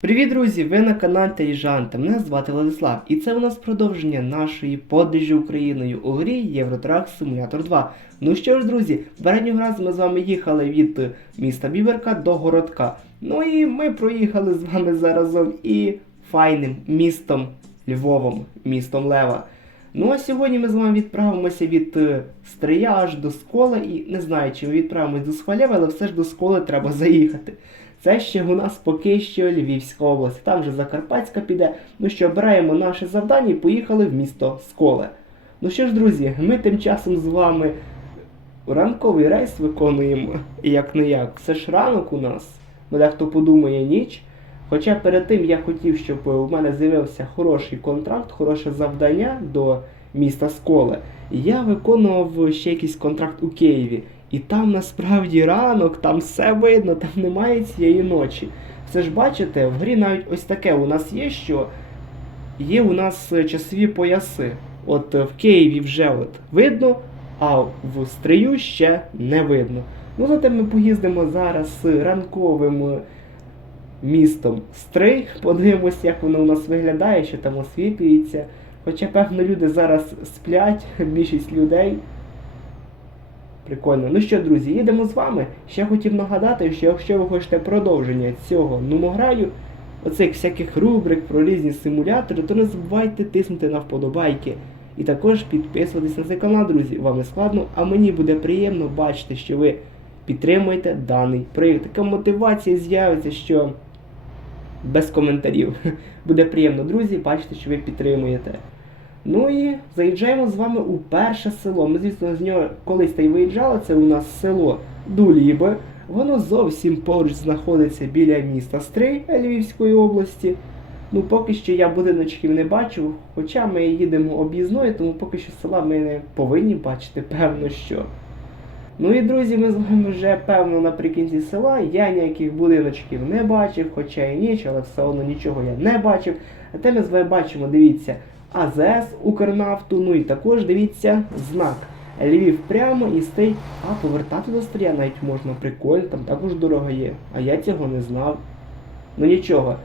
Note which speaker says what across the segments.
Speaker 1: Привіт, друзі! Ви на каналі Теліжанта. Мене звати Владислав, і це у нас продовження нашої подорожі Україною у грі Євротрак Симулятор 2. Ну що ж, друзі, попереднього разу ми з вами їхали від міста Біберка до городка. Ну і ми проїхали з вами заразом і файним містом Львовом, містом Лева. Ну а сьогодні ми з вами відправимося від е, Стрия аж до Скола, і не знаю, чи ми відправимось до Схвалєва, але все ж до Сколи треба заїхати. Це ще у нас поки що Львівська область. Там же Закарпатська піде. Ну що, обираємо наше завдання і поїхали в місто Сколе. Ну що ж, друзі, ми тим часом з вами ранковий рейс виконуємо, як не як. Це ж ранок у нас. Ну, дехто подумає ніч. Хоча перед тим я хотів, щоб у мене з'явився хороший контракт, хороше завдання до міста Сколе. Я виконував ще якийсь контракт у Києві. І там насправді ранок, там все видно, там немає цієї ночі. Все ж бачите, в грі навіть ось таке у нас є, що є у нас е, часові пояси. От е, в Києві вже от видно, а в Стрию ще не видно. Ну, зате ми поїздимо зараз з ранковим е, містом Стрий, подивимось, як воно у нас виглядає, що там освітлюється. Хоча, певно, люди зараз сплять, більшість людей. Прикольно. Ну що, друзі, їдемо з вами. Ще хотів нагадати, що якщо ви хочете продовження цього нумограю, оцих всяких рубрик про різні симулятори, то не забувайте тиснути на вподобайки. І також підписуватись на цей канал, друзі. Вам не складно, а мені буде приємно бачити, що ви підтримуєте даний проєкт. Така мотивація з'явиться, що без коментарів. Буде приємно, друзі, бачити, що ви підтримуєте. Ну і заїжджаємо з вами у перше село. Ми, звісно, з нього колись та й виїжджали. Це у нас село Дулібе. Воно зовсім поруч знаходиться біля міста Стрий Львівської області. Ну, поки що я будиночків не бачу, хоча ми їдемо об'їзною, тому поки що села ми не повинні бачити, певно що. Ну і друзі, ми з вами вже певно наприкінці села. Я ніяких будиночків не бачив, хоча і ніч, але все одно нічого я не бачив. А те ми з вами бачимо, дивіться, АЗС Укрнафту, ну і також дивіться знак. Львів прямо і стей. А повертати до стрія навіть можна, прикольно, там також дорога є. А я цього не знав. Ну нічого.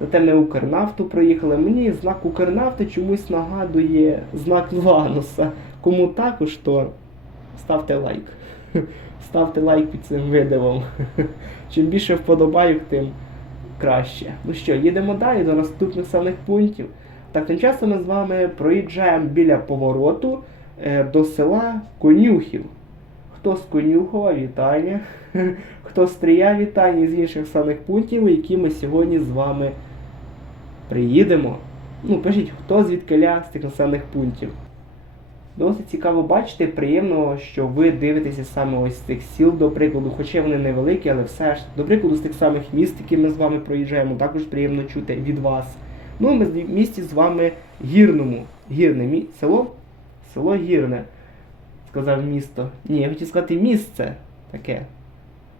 Speaker 1: Зате ми Укрнафту проїхали. Мені знак Укрнафти чомусь нагадує знак Лануса. Кому також, то ставте лайк. Ставте лайк під цим видивом. Чим більше вподобайок, тим краще. Ну що, їдемо далі до наступних самих пунктів. Так, тим часом ми з вами проїжджаємо біля повороту е, до села Конюхів. Хто з Конюхова, вітання. Хто з Стрия, вітання з інших самих пунктів, які ми сьогодні з вами приїдемо. Ну, пишіть, хто звідкиля з тих населених пунктів. Досить цікаво бачити, приємно, що ви дивитеся саме ось з цих сіл, до прикладу, хоча вони невеликі, але все ж, до прикладу, з тих самих міст, які ми з вами проїжджаємо, також приємно чути від вас. Ну, ми в місті з вами гірному. Гірне мі... село? Село гірне, сказав місто. Ні, я хотів сказати місце таке,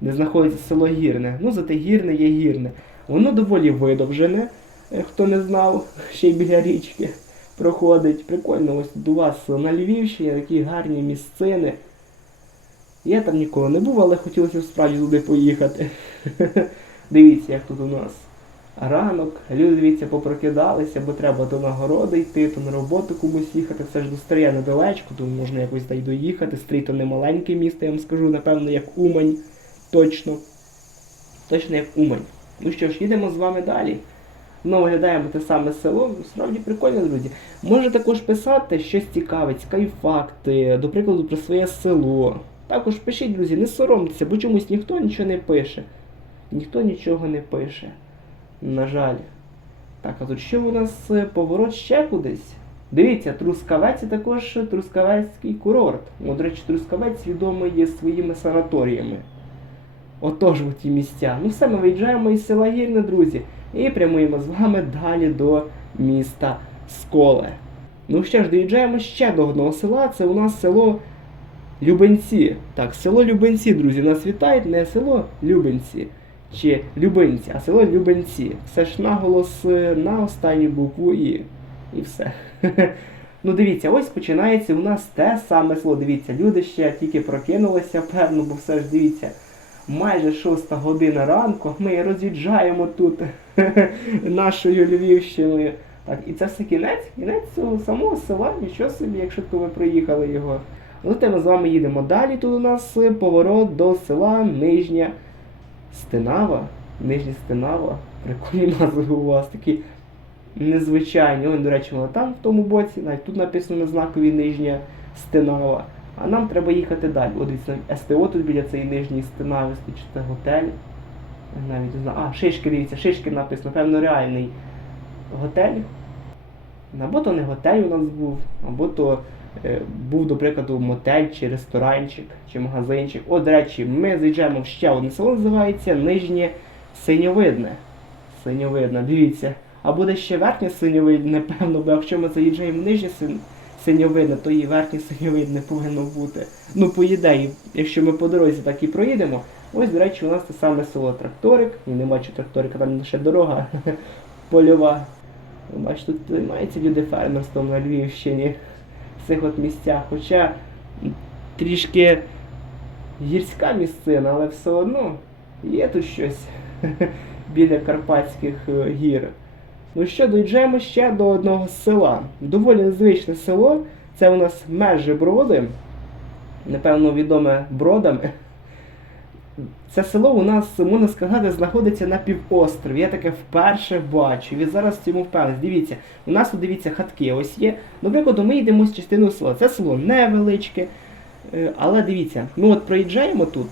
Speaker 1: де знаходиться село гірне. Ну, зате гірне є гірне. Воно доволі видовжене, е, хто не знав, ще й біля річки проходить. Прикольно, ось до вас на Львівщині такі гарні місцини. Я там ніколи не був, але хотілося справді туди поїхати. Дивіться, як тут у нас ранок. Люди, дивіться, попрокидалися, бо треба до нагороди йти, то на роботу комусь їхати. Все ж до Стрия недалечко, то можна якось та й доїхати. Стрій то не маленьке місто, я вам скажу, напевно, як Умань. Точно. Точно як Умань. Ну що ж, їдемо з вами далі. Ну, оглядаємо те саме село. Справді прикольно, друзі. Може також писати щось цікаве, цікаві факти, до прикладу, про своє село. Також пишіть, друзі, не соромтеся, бо чомусь ніхто нічого не пише. Ніхто нічого не пише. На жаль. Так, а тут що у нас е, поворот ще кудись? Дивіться, Трускавець також Трускавецький курорт. Ну, до речі, Трускавець відомий є своїми санаторіями. Отож в ті місця. Ну все, ми виїжджаємо із села Гірне, друзі, і прямуємо з вами далі до міста Сколе. Ну що ж, доїжджаємо ще до одного села. Це у нас село Любенці. Так, село Любенці, друзі, нас вітають, не село Любенці чи Любинці, а село Любенці. Все ж наголос е, на останню букву І. І все. Ну дивіться, ось починається у нас те саме село. Дивіться, люди ще тільки прокинулися, певно, бо все ж дивіться. Майже шоста година ранку ми роз'їжджаємо тут нашою Львівщиною. Так, і це все кінець, кінець цього самого села, нічого собі, як швидко ви проїхали його. Зате ми з вами їдемо далі. Тут у нас поворот до села Нижня Стинава. Нижня Стинава. Прикольні назви у вас такі незвичайні. Ось, до речі, вона там в тому боці, навіть тут написано на знакові Нижня Стинава. А нам треба їхати далі. От дивіться, СТО тут біля цієї нижньої чи це готель. Навіть не знаю. А, Шишки, дивіться, Шишки написано, певно, реальний готель. Або то не готель у нас був, або то був, до прикладу, мотель чи ресторанчик, чи магазинчик. От, до речі, ми заїжджаємо в ще одне село, називається Нижнє Синьовидне. Синьовидне, дивіться. А буде ще верхнє синьовидне, певно, бо якщо ми заїжджаємо в нижнє синьовидне, то і верхнє синьовидне повинно бути. Ну, по ідеї, якщо ми по дорозі так і проїдемо. Ось, до речі, у нас те саме село Тракторик. І не бачу тракторика, там лише дорога польова. Бачите, тут займаються люди фермерством на Львівщині цих от місцях. Хоча трішки гірська місцина, але все одно є тут щось біля Карпатських е, гір. Ну що, доїжджаємо ще до одного села. Доволі незвичне село. Це у нас межі броди. Напевно, відоме бродами. Це село у нас, можна сказати, знаходиться на півострові. Я таке вперше бачу. І зараз цьому впевнений. Дивіться, у нас тут дивіться хатки. Ось є. До прикладу, ми йдемо з частиною села. Це село невеличке. е, Але дивіться, ми от проїжджаємо тут,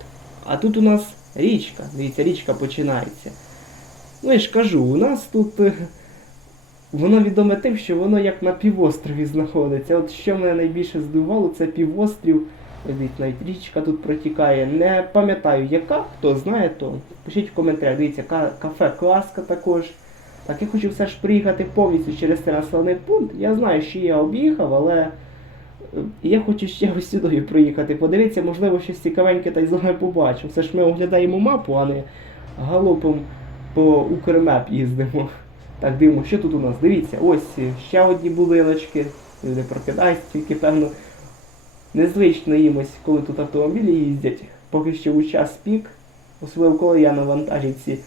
Speaker 1: а тут у нас річка. Дивіться, річка починається. Ну я ж кажу, у нас тут. е, Воно відоме тим, що воно як на півострові знаходиться. От що мене найбільше здивувало, це півострів. Дивіться, навіть річка тут протікає. Не пам'ятаю яка, хто знає, то пишіть в коментарях. Дивіться, кафе Класка також. Так, я хочу все ж приїхати повністю через цей населений пункт. Я знаю, що я об'їхав, але е, я хочу ще ось сюди проїхати. Подивіться, можливо, щось цікавеньке та й з вами побачу. Все ж ми оглядаємо мапу, а не галопом по Укрмеп їздимо. Так, дивимо, що тут у нас? Дивіться, ось ще одні будиночки. Люди прокидаються, тільки певно незвично їм ось, коли тут автомобілі їздять. Поки що у час пік, особливо коли я на вантажівці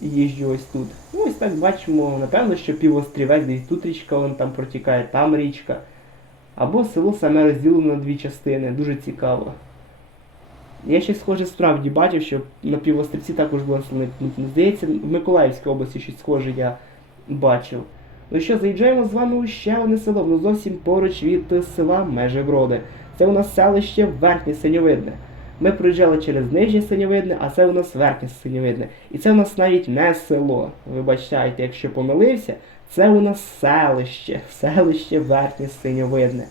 Speaker 1: їжджу ось тут. Ну ось так бачимо, напевно, що півострівець, десь тут річка вон там протікає, там річка. Або село саме розділено на дві частини, дуже цікаво. Я ще схоже справді бачив, що на півострівці також було населений пункт. Здається, в Миколаївській області щось схоже я бачив. Ну що, заїжджаємо з вами у ще одне село, ну зовсім поруч від села Межеброди. Це у нас селище Верхнє Синьовидне. Ми проїжджали через нижнє Синьовидне, а це у нас верхнє Синьовидне. І це у нас навіть не село. Вибачайте, якщо помилився, це у нас селище. Селище Верхнє Синьовидне.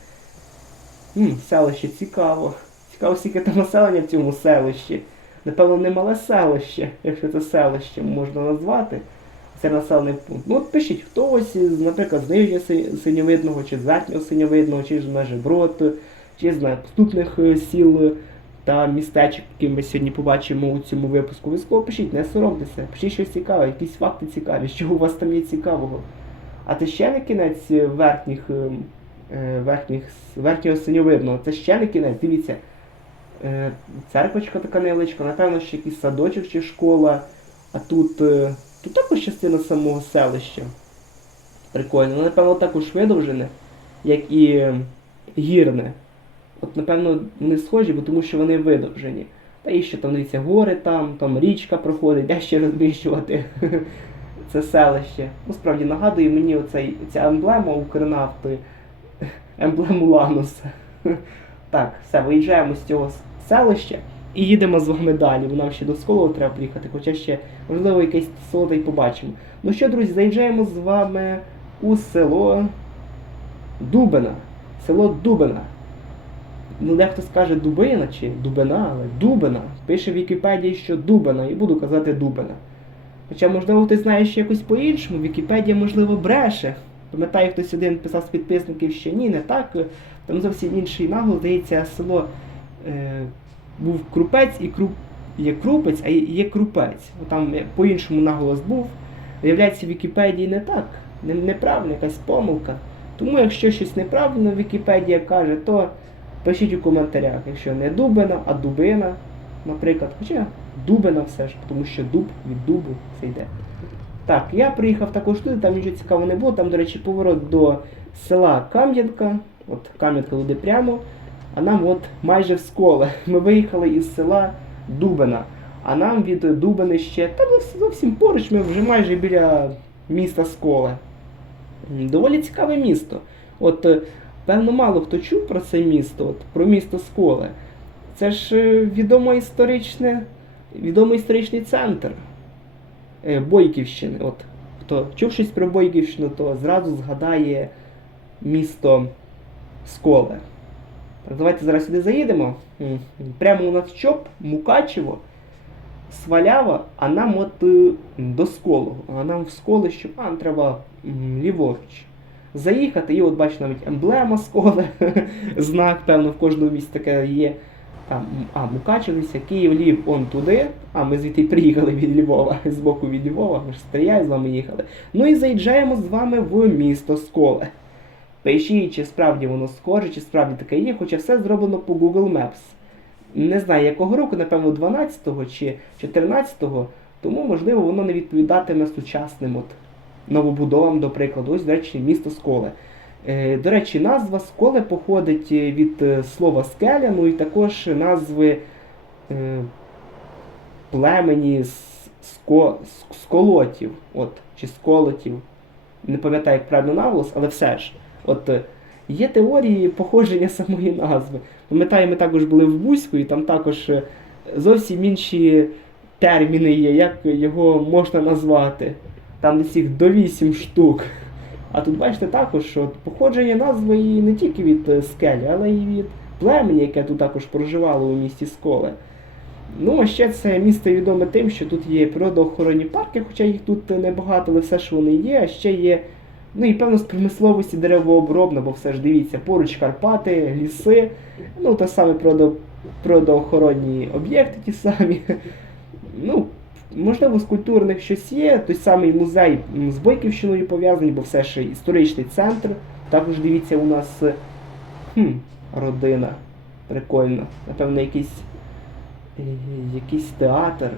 Speaker 1: М, селище цікаво. Цікаво, скільки там населення в цьому селищі. Напевно, не мале селище, якщо це селище можна назвати. Це населений пункт. Ну от пишіть, хто ось, наприклад, з нижнього синьовидного, чи з верхнього синьовидного, чи з межеброд, чи з наступних е, сіл та містечок, які ми сьогодні побачимо у цьому випуску. Обов'язково пишіть, не соромтеся, пишіть щось цікаве, якісь факти цікаві, що у вас там є цікавого. А це ще не кінець верхніх, е, е, верхніх, верхнього синьовидного, це ще не кінець, дивіться. Церквочка така невеличка, напевно, ще якийсь садочок чи школа. А тут, тут також частина самого селища. Прикольно. Ну, напевно, також видовжене, як і гірне. От, напевно, вони схожі, бо тому що вони видовжені. Та і ще там дивіться, гори там, там річка проходить, де ще розміщувати це селище. Ну, справді нагадує мені оцей, ця емблема Укрнафти, емблему Лануса. Так, все, виїжджаємо з цього селища і їдемо з вами далі, бо нам ще до Сколова треба приїхати, хоча ще, можливо, якесь село та й побачимо. Ну що, друзі, заїжджаємо з вами у село Дубина. Село Дубина. Ну, дехто скаже Дубина чи Дубина, але Дубина. Пише в Вікіпедії, що Дубина, і буду казати Дубина. Хоча, можливо, ти знаєш якось по-іншому, Вікіпедія, можливо, бреше. Пам'ятаю, хтось один писав з підписників, що ні, не так. Там зовсім інший наголос, здається, село е, був крупець і круп, є крупець, а є, крупець. Там по-іншому наголос був. Виявляється, в Вікіпедії не так, не, неправильно, якась помилка. Тому якщо щось неправильно Вікіпедія каже, то пишіть у коментарях, якщо не дубина, а дубина, наприклад. Хоча дубина все ж, тому що дуб від дубу це йде. Так, я приїхав також туди, там нічого цікавого не було. Там, до речі, поворот до села Кам'янка. От Кам'янка буде прямо. А нам от майже в сколе. Ми виїхали із села Дубина. А нам від Дубини ще та зовсім- зовсім поруч, ми вже майже біля міста Сколе. Доволі цікаве місто. От, е, певно, мало хто чув про це місто, от, про місто Сколе. Це ж е, відомо історичне, відомий історичний центр е, Бойківщини. От, хто чув щось про Бойківщину, то зразу згадає місто Сколе. Так, давайте зараз сюди заїдемо. Прямо у нас ЧОП, Мукачево, Свалява, а нам от е, до Сколу. А нам в Сколи, що нам треба ліворуч. Заїхати, і от бачите, навіть емблема Сколи, знак, певно, в кожному місті таке є. Там, а, Мукачевиця, Київ, Львів, он туди. А, ми звідти приїхали від Львова, з боку від Львова, ми ж стріляю з вами їхали. Ну і заїжджаємо з вами в місто Сколе. Пишіть, чи справді воно схоже, чи справді таке є, хоча все зроблено по Google Maps. Не знаю якого року, напевно, 12-го чи 14-го, тому, можливо, воно не відповідатиме сучасним от, новобудовам, до прикладу. Ось, до речі, місто Сколе. Е, до речі, назва Сколе походить е, від е, слова скеля, ну і також назви племені ско, сколотів, от, чи сколотів. Не пам'ятаю, як правильно наголос, але все ж. От є теорії походження самої назви. Пам'ятаю, ми також були в Бузьку, і там також зовсім інші терміни є, як його можна назвати. Там десь їх до 8 штук. А тут бачите також, що походження назви і не тільки від е, скелі, але й від племені, яке тут також проживало у місті Сколе. Ну, а ще це місто відоме тим, що тут є природоохоронні парки, хоча їх тут небагато, але все, що вони є, а ще є. Ну і певно з промисловості деревообробна, бо все ж дивіться, поруч Карпати, ліси, ну та саме природо- природоохоронні об'єкти ті самі. Ну, можливо, з культурних щось є. Той самий музей з Бойківщиною пов'язаний, бо все ж історичний центр. Також дивіться, у нас е, хм, родина. Прикольно. Напевно, якийсь, е, якийсь театр.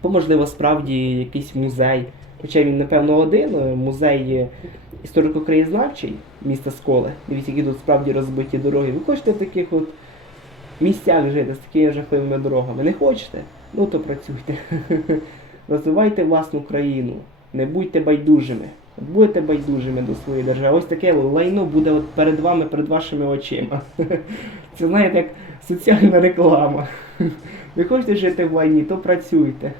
Speaker 1: Або, можливо, справді якийсь музей. Хоча він, напевно, один, е, музей історико-краєзнавчий міста Сколе. Дивіться, які тут справді розбиті дороги. Ви хочете в таких от місцях жити з такими жахливими дорогами? Не хочете? Ну то працюйте. Розвивайте власну країну. Не будьте байдужими. От Будете байдужими до своєї держави. Ось таке лайно буде от перед вами, перед вашими очима. Це знаєте, як соціальна реклама. Ви хочете жити в лайні, то працюйте.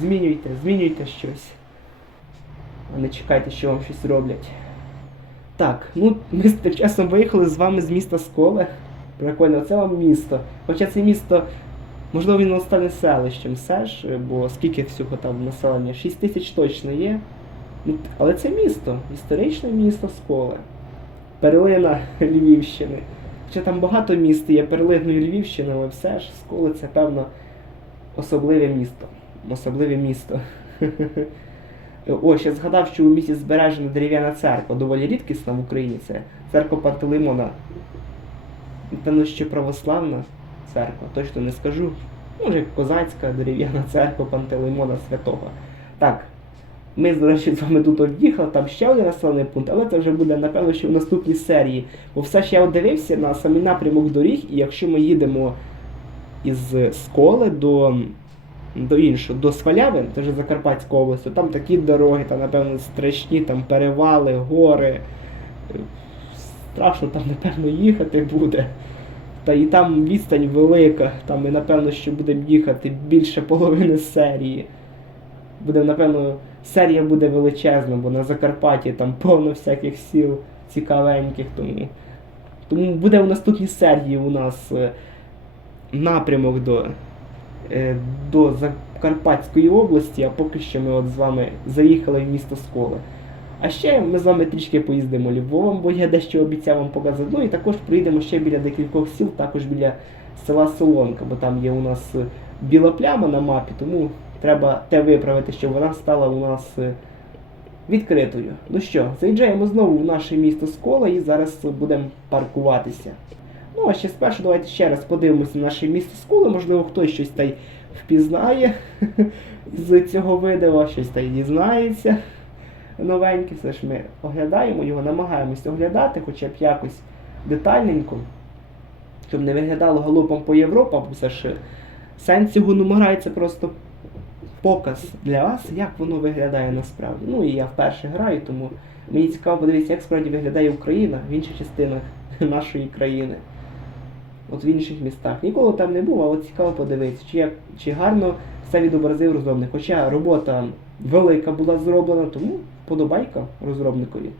Speaker 1: Змінюйте, змінюйте щось. А не чекайте, що вам щось роблять. Так, ну ми з часом виїхали з вами з міста Сколе. Прикольно, це вам місто. Хоча це місто, можливо, він стане селищем все ж, бо скільки всього там населення? 6 тисяч точно є. Ну, Але це місто, історичне місто Сколе. Перлина Львівщини. Хоча там багато міст є перлиною Львівщини, але все ж Сколе це певно особливе місто. Особливе місто. О, ще згадав, що у місті збережена дерев'яна церква, доволі рідкісна в Україні. Це церква Пантелеймона. Напевно, що православна церква, точно не скажу. Може, козацька дерев'яна церква Пантелеймона Святого. Так, ми, до речі, з вами тут од'їхали, там ще один населений пункт, але це вже буде, напевно, що в наступній серії. Бо все ж я дивився на самий напрямок доріг, і якщо ми їдемо із Сколи до, до іншого, до Сваляви, це вже Закарпатська область, там такі дороги, там, напевно, страшні, там перевали, гори. Страшно там, напевно, їхати буде. Та і там відстань велика, там і напевно, що будемо їхати більше половини серії. Буде, напевно, серія буде величезна, бо на Закарпатті там повно всяких сіл цікавеньких, тому. Тому буде в наступній серії у нас е, напрямок до, е, до Закарпатської області, а поки що ми от з вами заїхали в місто Сколе. А ще ми з вами трішки поїздимо Львовом, бо я дещо обіцяв вам показати. Ну і також приїдемо ще біля декількох сіл, також біля села Солонка, бо там є у нас е, біла пляма на мапі, тому треба те виправити, щоб вона стала у нас е, відкритою. Ну що, заїжджаємо знову в наше місто Скола і зараз будемо паркуватися. Ну, а ще спершу давайте ще раз подивимося на наше місто Сколи, можливо, хтось щось та й впізнає з цього відео, щось та й дізнається новеньке. Все ж ми оглядаємо його, намагаємось оглядати, хоча б якось детальненько, щоб не виглядало галопом по Європам, все ж сенс цього номера це просто показ для вас, як воно виглядає насправді. Ну і я вперше граю, тому мені цікаво подивитися, як справді виглядає Україна в інших частинах нашої країни. От в інших містах. Ніколи там не був, але цікаво подивитися, чи, чи гарно все відобразив розробник. Хоча робота велика була зроблена, тому подобайка розробникові.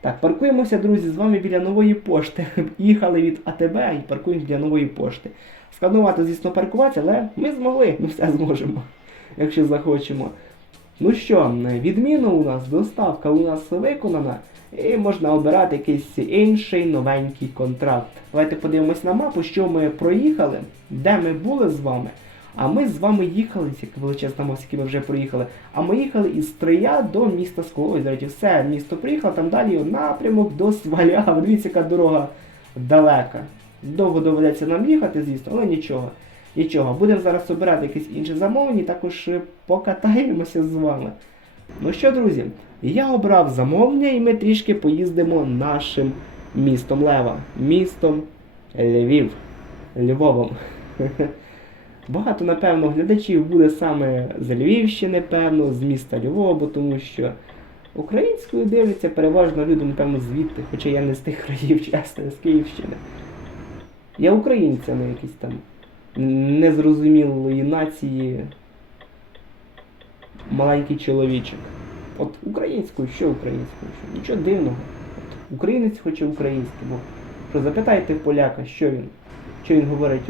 Speaker 1: Так, паркуємося, друзі, з вами біля нової пошти. Їхали від АТБ і паркуємося біля нової пошти. Складнувато, звісно, паркуватися, але ми змогли, ми все зможемо, якщо захочемо. Ну що, відміна у нас, доставка у нас виконана, і можна обирати якийсь інший новенький контракт. Давайте подивимось на мапу, що ми проїхали, де ми були з вами. А ми з вами їхали, як величезна мова, скільки ми вже проїхали. А ми їхали із Стрия до міста речі, все, місто приїхало, там далі напрямок до Сваля. Дивіться, яка дорога далека. Довго доведеться нам їхати, звісно, але нічого. Нічого, будемо зараз обирати якесь інше замовлення, також покатаємося з вами. Ну що, друзі, я обрав замовлення і ми трішки поїздимо нашим містом Лева. Містом Львів. Львовом. Багато, напевно, глядачів буде саме з Львівщини, певно, з міста Львова, бо тому що українською дивляться переважно люди, напевно, звідти, хоча я не з тих країв, чесно, з Київщини. Я українця, не якийсь там незрозумілої нації маленький чоловічок. От українською, що українською? Що? Нічого дивного. От українець хоче українське, бо що запитайте поляка, що він, що він говорить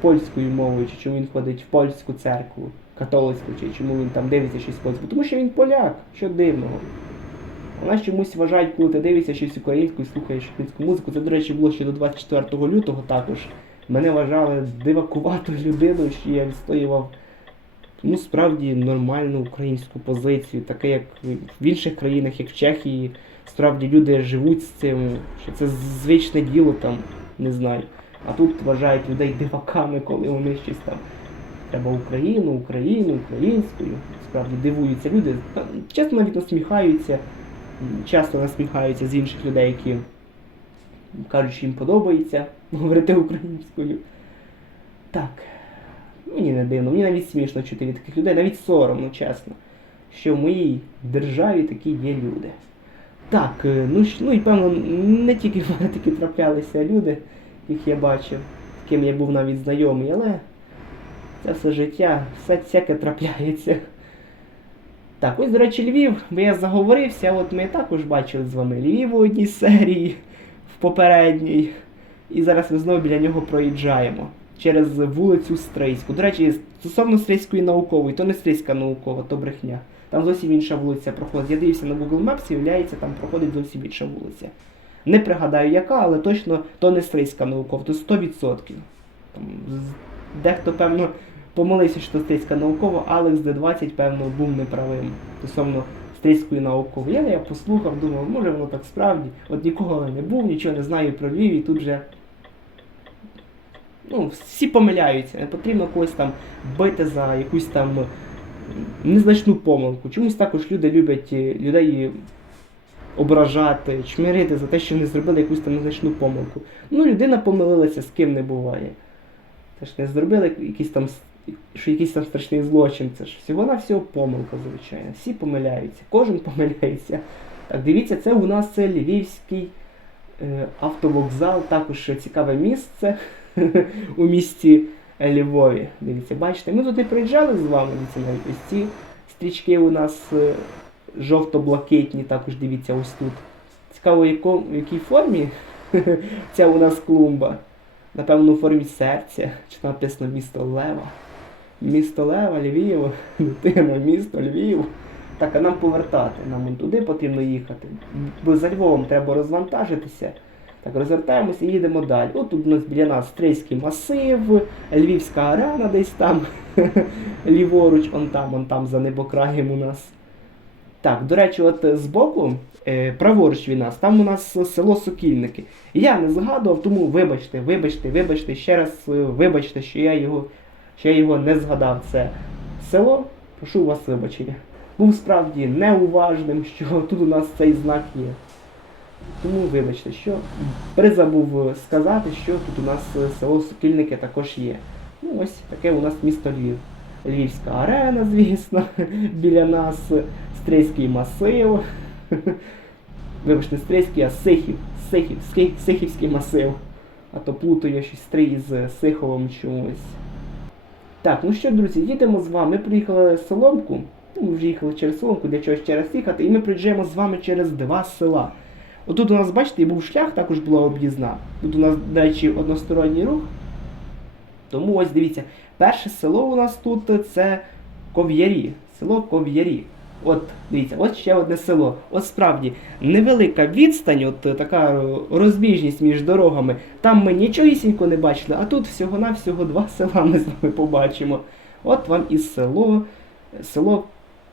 Speaker 1: польською мовою, чи чому він ходить в польську церкву, католицьку, чи чому він там дивиться щось польською. Тому що він поляк, що дивного. Нас чомусь вважають, коли ти дивишся щось українською, слухаєш українську музику. Це, до речі, було ще до 24 лютого також. Мене вважали дивакуватою людиною, що я відстоював ну, справді нормальну українську позицію, таке як в інших країнах, як в Чехії, справді люди живуть з цим, що це звичне діло там, не знаю. А тут вважають людей диваками, коли вони щось там. Треба Україну, Україну, українською. Справді дивуються люди. Чесно навіть насміхаються, часто насміхаються з інших людей, які кажуть, що їм подобається говорити українською. Так. Мені не дивно, мені навіть смішно чути від таких людей, навіть соромно, чесно, що в моїй державі такі є люди. Так, е, ну, ну і певно, не тільки в мене такі траплялися люди, яких я бачив, з ким я був навіть знайомий, але це все життя, все всяке трапляється. Так, ось, до речі, Львів, бо я заговорився, от ми також бачили з вами Львів у одній серії, в попередній. І зараз ми знову біля нього проїжджаємо через вулицю Стрийську. До речі, стосовно Стрийської наукової, то не Стрийська наукова, то брехня. Там зовсім інша вулиця проходить. Я дивився на Google Maps, і виявляється, там проходить зовсім інша вулиця. Не пригадаю яка, але точно то не Стрийська наукова, то 100%. Там, дехто, певно, помилився, що Стрийська наукова, Алекс Д20, певно, був неправим стосовно Стрийської наукової. Я, я послухав, думав, може воно так справді. От нікого не був, нічого не знаю про Львів, і тут вже ну, всі помиляються, не потрібно когось там бити за якусь там незначну помилку. Чомусь також люди люблять е, людей ображати, чмирити за те, що вони зробили якусь там незначну помилку. Ну, людина помилилася, з ким не буває. Це ж не зробили якийсь там, що якийсь там страшний злочин. Це ж всього на всього помилка, звичайно. Всі помиляються, кожен помиляється. Так, дивіться, це у нас це Львівський е, автовокзал, також цікаве місце у місті Львові. Дивіться, бачите, ми туди приїжджали з вами, дивіться, навіть ось ці стрічки у нас е, жовто-блакитні, також дивіться ось тут. Цікаво, яко, в якій формі ця у нас клумба. Напевно, у формі серця, чи написано місто Лева. Місто Лева, Львів, дитина, місто Львів. Так, а нам повертати, нам туди потрібно їхати. Бо за Львовом треба розвантажитися. Так, розвертаємося і їдемо далі. От тут у нас біля нас Стрийський масив, Львівська арена десь там, ліворуч, он там, он там за небокраєм у нас. Так, до речі, от е, збоку, е, праворуч від нас, там у нас село Сокільники. Я не згадував, тому вибачте, вибачте, вибачте, ще раз е, вибачте, що я його що його не згадав. Це село. Прошу вас вибачення. Був справді неуважним, що тут у нас цей знак є. Тому вибачте, що призабув сказати, що тут у нас село Сокільники також є. Ну ось таке у нас місто Львів. Львівська арена, звісно, біля нас, Стрийський масив. Вибачте, Стрийський, а Сихів. Сихів, Сихівський масив. А то плутаю щось Стрий з Сиховим чомусь. Так, ну що, друзі, їдемо з вами. Ми приїхали з Соломку. Ну, ми вже їхали через Соломку, для чогось через їхати, і ми приїжджаємо з вами через два села. Отут у нас, бачите, був шлях, також була об'їзна. Тут у нас, до речі, односторонній рух. Тому ось дивіться, перше село у нас тут це Ков'ярі. Село Ков'ярі. От, дивіться, ось ще одне село. От справді, невелика відстань, от е, така розбіжність між дорогами. Там ми нічогісінько не бачили, а тут всього-навсього два села ми з вами побачимо. От вам і село, село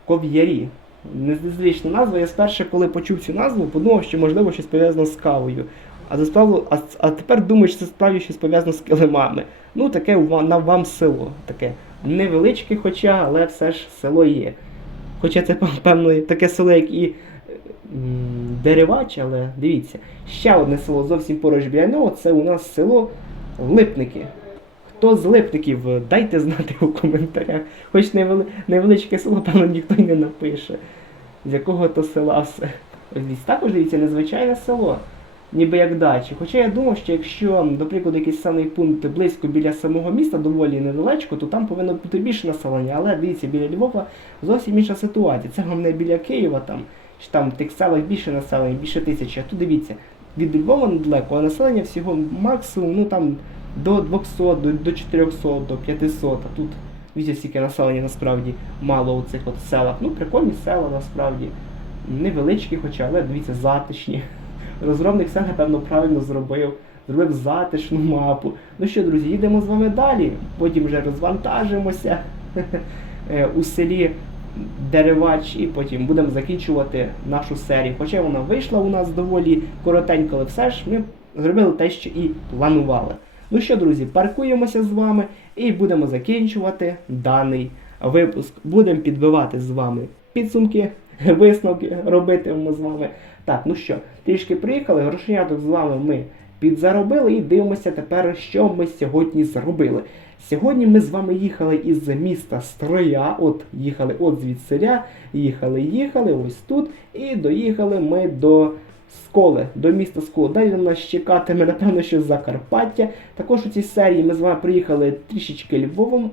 Speaker 1: Ков'ярі. Незвична назва. Я спершу, коли почув цю назву, подумав, що можливо щось пов'язано з кавою. А, за справу, а, а тепер думаю, що це справді щось пов'язано з килимами. Ну, таке на вам село. Таке невеличке, хоча, але все ж село є. Хоча це, певно, таке село, як і Деревач, але дивіться, ще одне село зовсім поруч біля нього, це у нас село Липники. Хто з липників, дайте знати у коментарях. Хоч невеличке село, певно, ніхто не напише. З якого то села все. Ось також дивіться, незвичайне село. Ніби як дачі. Хоча я думав, що якщо, до прикладу, якийсь самий пункт близько біля самого міста, доволі недалечко, то там повинно бути більше населення. Але дивіться, біля Львова зовсім інша ситуація. Це вам не біля Києва там, що там в тих селах більше населення, більше тисячі. А тут дивіться, від Львова недалеко, а населення всього максимум, ну там до 200, до, до 400, до 500. А тут дивіться, скільки населення насправді мало у цих от селах. Ну, прикольні села насправді. Невеличкі, хоча, але дивіться, затишні. Розробник все, напевно, правильно зробив. Зробив затишну мапу. Ну що, друзі, їдемо з вами далі. Потім вже розвантажимося е, у селі Деревач, і потім будемо закінчувати нашу серію. Хоча вона вийшла у нас доволі коротенько, але все ж ми зробили те, що і планували. Ну що, друзі, паркуємося з вами і будемо закінчувати даний випуск. Будемо підбивати з вами підсумки, висновки робитимемо з вами. Так, ну що, трішки приїхали, грошеняток з вами ми підзаробили і дивимося тепер, що ми сьогодні зробили. Сьогодні ми з вами їхали із міста Строя, от їхали от звідсиля, їхали, їхали ось тут, і доїхали ми до Сколи, до міста Сколи. Далі нас чекатиме, напевно, що Закарпаття. Також у цій серії ми з вами приїхали трішечки Львовом,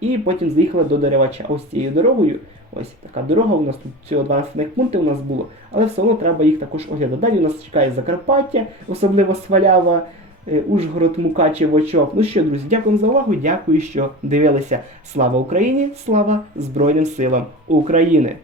Speaker 1: і потім заїхали до Деревача. Ось цією дорогою. Ось така дорога у нас тут всього 12 пунктів у нас було, але все одно треба їх також оглядати. Далі у нас чекає Закарпаття, особливо Свалява, е, Ужгород, Мукачево, Чоп. Ну що, друзі, дякую за увагу, дякую, що дивилися. Слава Україні! Слава Збройним силам України!